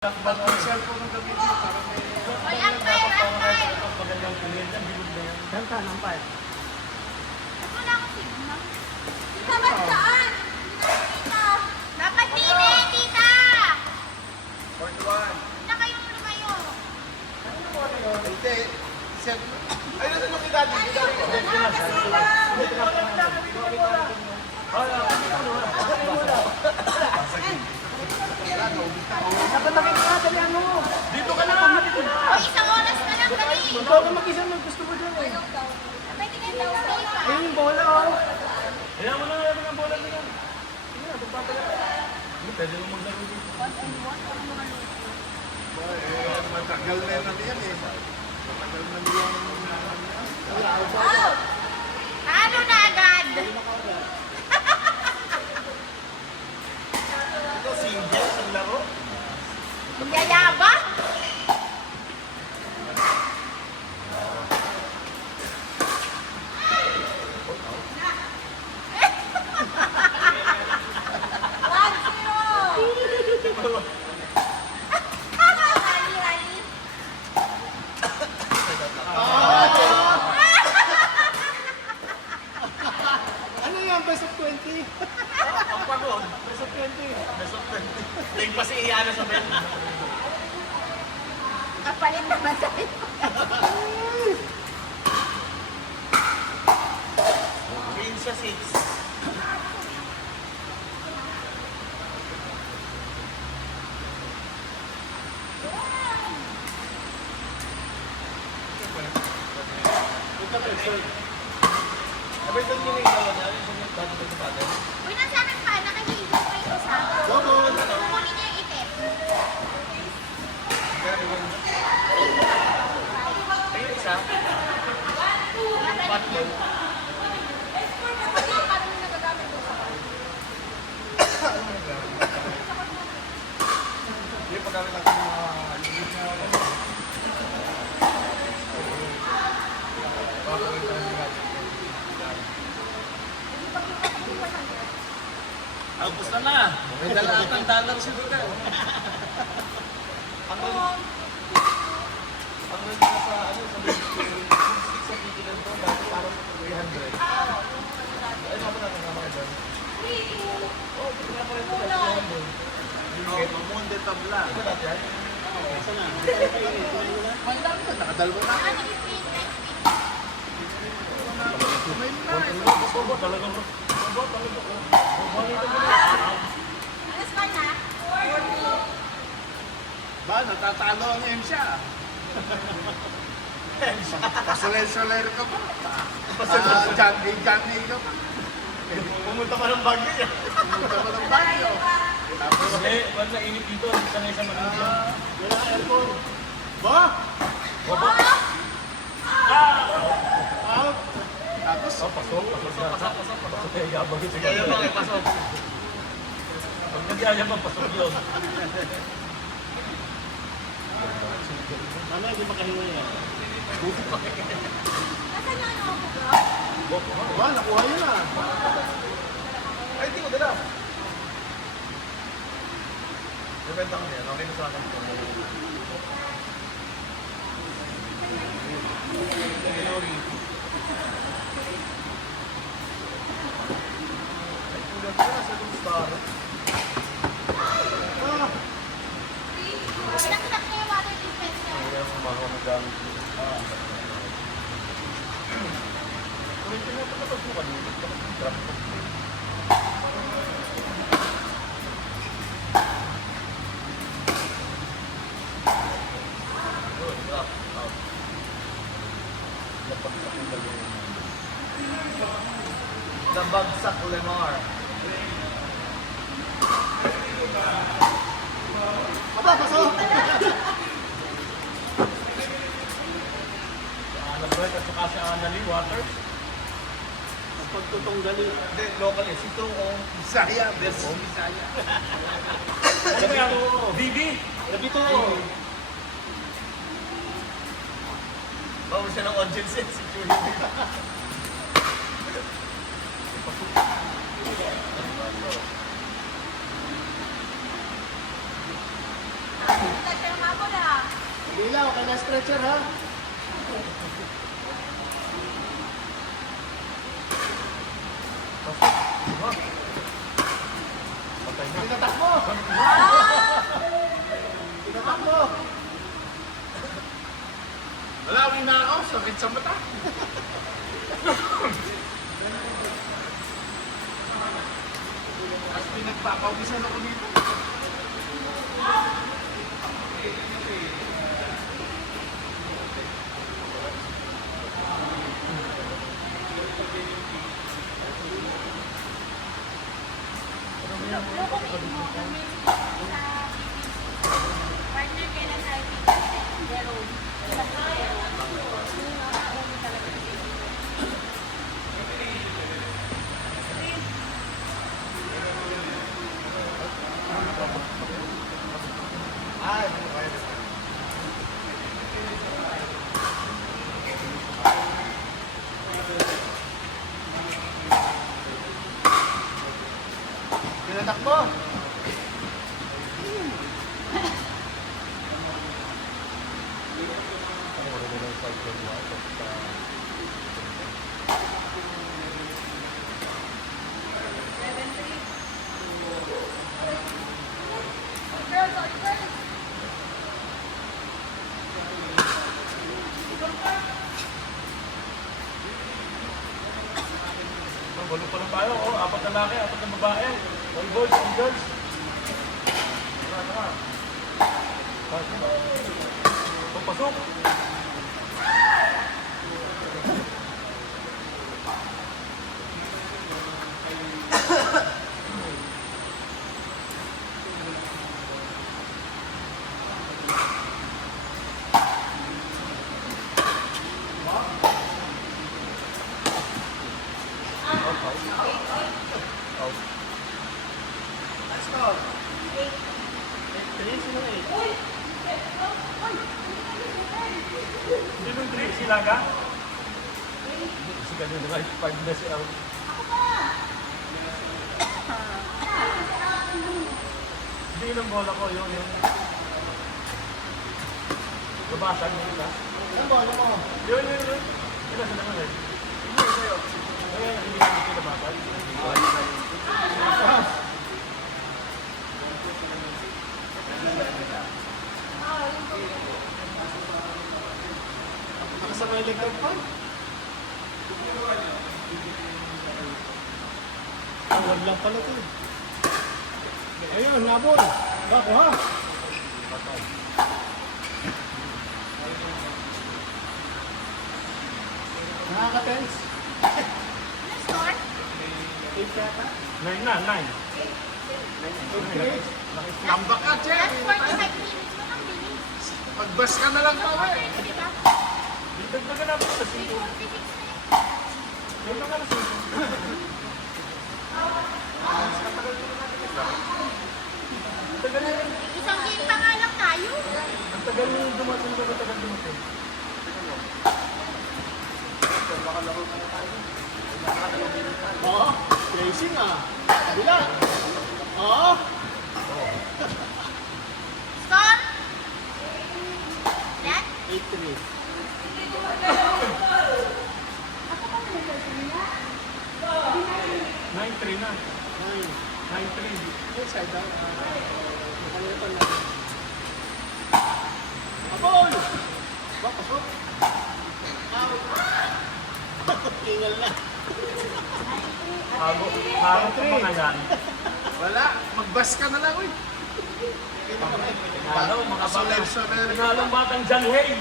Cellphone ng gamitin para may... Oy, umpire! Umpire! Magandang kulit yan, bilog na yan. Saan ka, umpire? Wala akong signal. Tita, ba't saan? Tita! Dapat tine, tita! 41. Hindi na kayong lumayo. Hindi. Ay, nasa nung idadi? Dapat nakikita, dalihan mo. Dito ka na! Oy, isang oras na lang, dali! Ikaw ka mag-isa mo, gusto mo dyan eh. Pwede kayo daw sa iba. Ayun yung bola oh. Kaya mo na namin ang bola nila. Sige na, magpapalala. Pwede mo maglaro dito. Matagal na yan eh. Matagal na yan. Oh! Talo na agad! Ito, singles ang laro. Ang yayaba? Ano yan, best of 20? Ang pagod. Best of 20. Best of 20. Tingin pa si Iana sa bed. Kapalit naman tayo. Green sa 6. Sabay doon yung ikaw na, yung bago sa pattern. Uy, nasa akin pa, nakahilot pa yung isa. Kukunin niya yung itim. Ayun isa. Pattern. Yung paggamit natin ng mga unit na papakita na nila. Tapos na. May dala atang dollar siguro ka. Ang nandito sa ano sa sa ticket ko dati parang 300. Ay, mapala na mga doon. Oh, kaya pa rin ito. Oh, mamunde tabla. Ito dati yan? Isa na. May dami ito. Nakadalwa na. Ano yung free next week? Talagang Ano score na? ba, natatalo ang Ensya. Pasuler-suler ka pa. Johnny ka pa. Pumunta pa ng Baguio yan. Pumunta pa ng Baguio. Tapos, hindi, wala na inip dito. Hindi sanay sa Manila. Wala aircon. Ba? Out. Tapos, pasok. Kaya yabang ito. Kaya yabang pasok. Pag nagyayabang, pasok yun. Ano, hindi makahinga yan. Nasaan na ano ako, bro? Ba, nakuha yun ah. Ay, hindi ko dala. Depende ako yan. Okay na sa akin. Ay, kulang ka na sa star. Pinakita niya yung water dispenser. Kaya sumahaw na gamit mo. Kung hindi na ito suka dito, bakit yung drop ko? Good, drop. Out. Napagsak yung dalawa. Nabagsak Lemar. Aba, pasok! Nag-break at saka si Annalie Waters. Pagtutong gali. Hindi, local eh. Sito o Bisaya. Best Bisaya. Ano yan? Bibi. Nabito. Bawal siya ng audience eh. Security. Bilaw, kaya na stretcher ha. Patay na. Tinatak mo! Tinatak mo! Wala, uwi na ako. Sakit sa mata. Mas pinagpapawisan ako dito. Document mo kung may sa partner kailan tayo pipili. Zero. Zero. Yung nakauwi talaga. Ay, ano kaya? Tinatak mo! Girls, all girls. Walo pa lang tayo. Oh, 4 na lalaki, 4 na babae. All boys, all girls. Pasok. Let's go! 8-3, sino 8? Sino 3? Sila ka? Si kanina nga, 5 na siya. Hindi yun ang bola ko, yun. Labasag mo isa. Ano mo? Ano mo? Yun. Sila sa naman eh. Hindi sa'yo. Ayun, hindi namin sila labasag. Nakasama yung electric fan? Wag lang pala ito. Ayun, nabol. Bako ha? Nakaka-tense. Ano score? 8 yata. 9 na, 9. 8-3. Tambak ka, Che! Last 45 minutes mo nang bilis. Magbas ka na lang pa, eh. Di ba? Dagdagan na po sa 5. 346 na yun. Yun na nga na 5. Tagal na yun. Isang game pa nga lang tayo. Ang tagal na yung dumating ko, tagal dumating. Oo. Racing ah. Kabila. Oo. Score? Yan? 8-3. 9-3 na. 9. 9-3. Inside down. Nakalimutan na. Abol! Ba, pasok. Out. Tingal na. Hago pa mga yan. Wala, magbas ka na lang, uy. Halo, mga batang. Soler. Halong batang John Hay.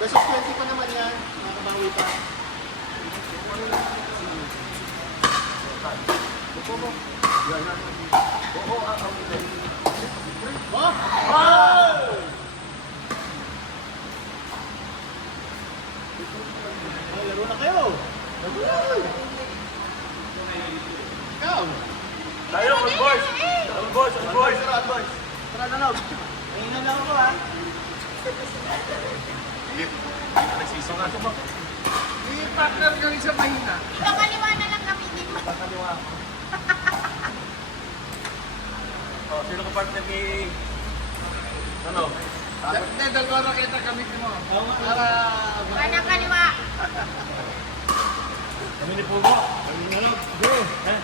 Best of 20 pa naman yan. Nakabawi pa. Buko mo. Yan na. Buko ang ulit. Oh! Oh! Ay, laro na kayo. Laro na. Ikaw. Tayo, all boys. All boys, all boys. Tara na lang. Maingan lang ako ha. Nagsisong ako ba? I-partner ka rin sa mahina. Ipakaliwa na lang kami. Hindi mo. Tataliwa ako. Oh, sino ka partner ni Ano? Hindi, dalawa kita gamitin mo. Oo nga. Para... Kanang kaliwa. Kami ni Pugo. Kami na lang. Eh,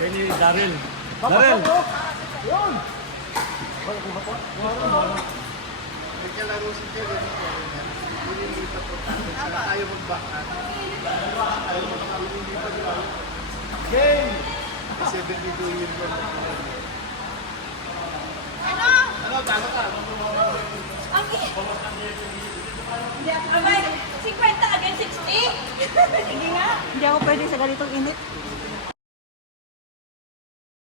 kay ni Daryl. Daryl! Yun! Nagkalaro si Kevin. Nililipat ko. Saka ayaw mag-backhand. Ayaw mag-lilipat ko. Game! 72 years old. Ano? Ano, talo ka? Ang Abay, 50 against 60? Sige nga. Hindi ako pwede sa ganitong init.